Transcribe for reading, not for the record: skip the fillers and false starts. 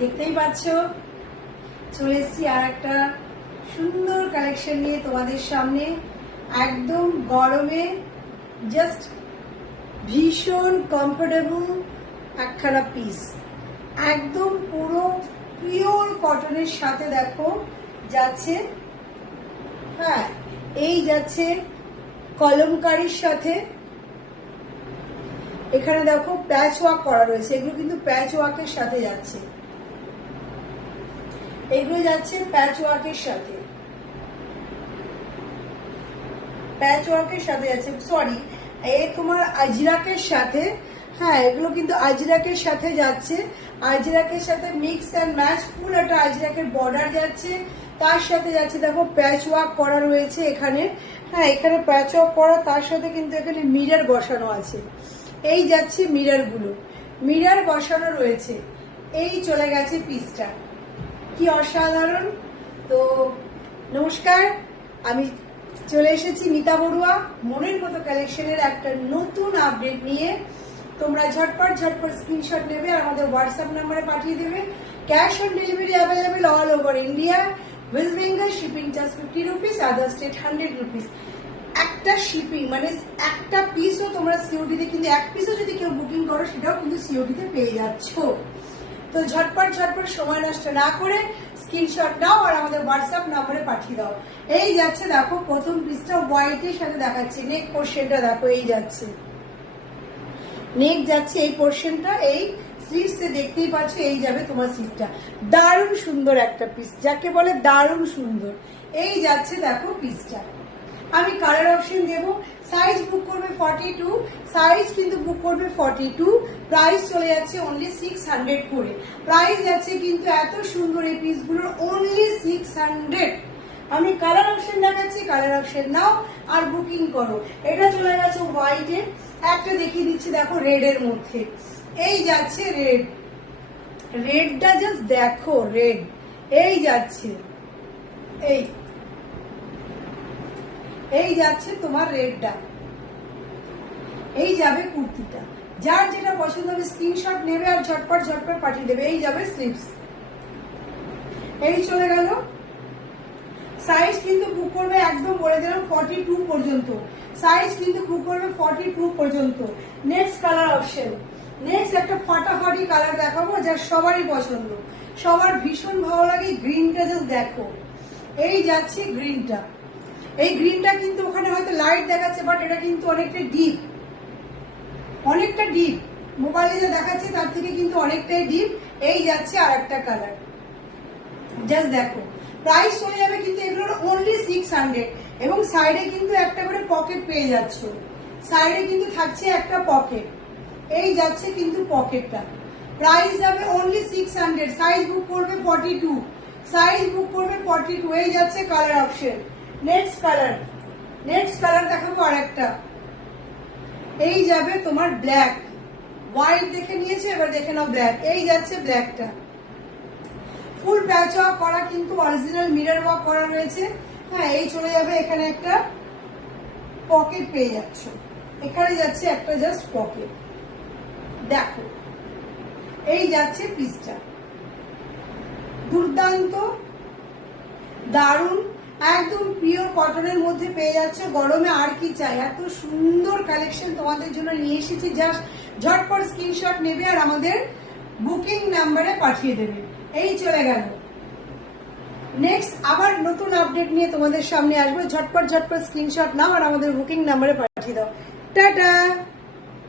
দেখতেই পাচ্ছ চলে এসেছি আর একটা সুন্দর কালেকশন নিয়ে তোমাদের সামনে। একদম গরমে জাস্ট ভীষণ কমফোর্টেবল একখানা পিস, একদম পুরো পিওর কটনের সাথে দেখো যাচ্ছে। হ্যাঁ, এই যাচ্ছে কলমকারীর সাথে। এখানে দেখো প্যাচ ওয়ার্ক করা রয়েছে, এগুলো কিন্তু প্যাচ ওয়ার্কের সাথে যাচ্ছে। এগুলো যাচ্ছে প্যাচ ওয়ার্কের সাথে, প্যাচ ওয়ার্কের সাথে যাচ্ছে, সরি এই তোমার আজরাকের সাথে। হ্যাঁ, এগুলো কিন্তু আজরাকের সাথে যাচ্ছে, আজরাকের সাথে মিক্স অ্যান্ড ম্যাচ। ফুল একটা আজরাকের বর্ডার যাচ্ছে, তার সাথে যাচ্ছে দেখো প্যাচ ওয়ার্ক করা রয়েছে এখানে। হ্যাঁ, এখানে প্যাচ ওয়ার্ক করা, তার সাথে কিন্তু এখানে মিরর বসানো আছে। এই যাচ্ছে মিরর গুলো, মিরর বসানো রয়েছে। এই চলে গেছে পিসটা, কি অসাধারণ। তো নমস্কার, আমি চলে এসেছি মিতা বড়ুয়া মনের মতো কালেকশনের একটা নতুন আপডেট নিয়ে। তোমরা ঝটপট স্ক্রিনশট নেবে আর আমাদের হোয়াটসঅ্যাপ নাম্বারে পাঠিয়ে দেবে। Cash on delivery available all over India. West Bengal shipping charge 50 rupees, other state 100 rupees. একটা শিপিং মানে একটা পিসও তোমরা সিওডিতে, কিন্তু এক পিসও যদি কেউ বুকিং করো সেটাও কিন্তু সিওডিতে পেয়ে যাচ্ছ। তো ঝটপট সময় নষ্ট না করে স্ক্রিনশট নাও আর আমাদের হোয়াটসঅ্যাপ নাম্বারে পাঠিয়ে দাও। এই যাচ্ছে দেখো প্রথম পিসটা হোয়াইটের সাথে দেখাচ্ছি। নেক পোর্শনটা দেখো, এই যাচ্ছে নেক যাচ্ছে এই পোর্শনটা। এই স্লিভসে দেখতেই পাচ্ছ এই যাবে তোমার স্লিভটা। দারুণ সুন্দর একটা পিস, যাকে বলে দারুণ সুন্দর। এই যাচ্ছে দেখো পিসটা। আমি কালার অপশন দেব। সাইজ বুক করবে 42, সাইজ কিন্তু বুক করবে 42। প্রাইস চলে যাচ্ছে অনলি 600 করে। প্রাইস যাচ্ছে কিন্তু এত সুন্দর এই পিসগুলোর অনলি 600। আমি কালার অপশন দেখাচ্ছি, কালার অপশন নাও আর বুকিং করো। এটা চলে গেছে হোয়াইটের, একটা দেখিয়ে দিচ্ছি দেখো রেড এর মধ্যে। এই যাচ্ছে রেড, রেডটা জাস্ট দেখো, রেড এই যাচ্ছে। এই যাচ্ছে তোমার রেডটা, এই যাবে কুর্তিটা। যার যেটা পছন্দ হবে স্ক্রিনশট নেবে আর ঝটপট পাঠিয়ে দেবে। এই যাবে স্লিভস, এই চলে গেল। সাইজ কিন্তু বুক করবে, একদম বলে দিলাম 42 পর্যন্ত। সাইজ কিন্তু বুক করবে 42 পর্যন্ত। নেক্সট কালার অপশন, নেক্সট একটা ফাটাফাটি কালার দেখাবো যা সবারই পছন্দ, সবার ভীষণ ভালো লাগে। গ্রিনটা জাস্ট দেখো, এই যাচ্ছে গ্রিনটা। এই গ্রিনটা কিন্তু ওখানে হয়তো লাইট দেখাচ্ছে, বাট এটা কিন্তু অনেকটা ডিপ, অনেকটা ডিপ। মোবাইলে যা দেখাচ্ছে তার থেকে কিন্তু অনেকটাই ডিপ। এই যাচ্ছে আর একটা কালার, জাস্ট দেখো। প্রাইস চলে যাবে কিন্তু এগুলোর অনলি 600। এবং সাইডে কিন্তু একটা করে পকেট পেয়ে যাচ্ছ, সাইডে কিন্তু থাকছে একটা পকেট। এই যাচ্ছে কিন্তু পকেটটা। প্রাইস যাবে অনলি 600। সাইজ বুক করবে 42, সাইজ বুক করবে 42। এই যাচ্ছে কালার অপশন। নেক্সট কালার দেখাবো আর একটা। এই যাবে তোমার ব্ল্যাক। হোয়াইট দেখে নিয়েছে, এবার দেখে নাও ব্ল্যাক। এই যাচ্ছে ব্ল্যাকটা। ফুল প্যাচ ওয়ার্ক করা, কিন্তু অরিজিনাল মিরর ওয়ার্ক করা রয়েছে। হ্যাঁ, এই চলে যাবে, এখানে একটা পকেট পেয়ে যাচ্ছ। এখানে যাচ্ছে একটা জাস্ট পকেট, দেখো। এই যাচ্ছে পিসটা, দুর্দান্ত, দারুণ, একদম পিওর কটনের মধ্যে পেয়ে যাচ্ছে। গরমে আর কি চাই, এত সুন্দর কালেকশন তোমাদের জন্য নিয়ে এসেছি। জাস্ট ঝটপট স্ক্রিনশট নেবে আর আমাদের বুকিং নাম্বারে পাঠিয়ে দেবে। এই চলে গেল। নেক্সট আবার নতুন আপডেট নিয়ে তোমাদের সামনে আসবো। ঝটপট স্ক্রিনশট নাও আর আমাদের বুকিং নাম্বারে পাঠিয়ে দাও। টাটা।